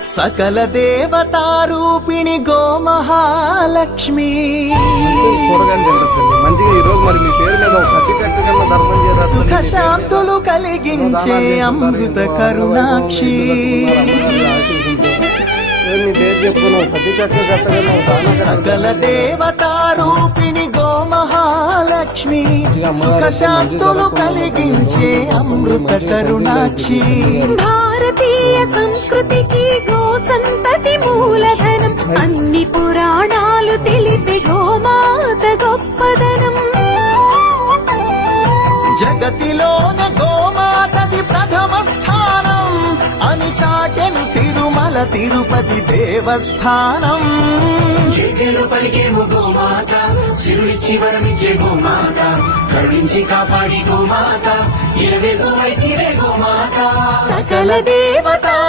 సకల దేవతారూపిణి గోమహాలక్ష్మి. మంచిగా ఈ రోజు మరి మీ పేరు మీద ప్రతి చెట్టు కన్నా ధర్మం చేయాలి. సుఖ శాంతులు కలిగించే అమృత కరుణాక్షి. మీ పేరు చెప్పుకున్నావు ప్రతి చెట్టు కట్టగలను. సకల దేవతారూపిణి గోమహాలక్ష్మి. సుఖ శాంతులు కలిగించే అమృత కరుణాక్షి. భారతీయ సంస్కృతికి గో సంతతి మూలధనం. అన్ని పురాణాలు తెలిపే గోమాత గొప్పదనం. జగతిలోన గోమాతది ప్రథమ స్థానం అని చాటెను తిరుమల తిరుపతి దేవస్థానం. జేజేలు పలికేము గోమాత, శివుడిచ్చి వరమిచ్చే గోమాత, కరుణించి కాపాడి గోమాత, ఇలవెల్లు వైతివే గోమాత. సకల దేవత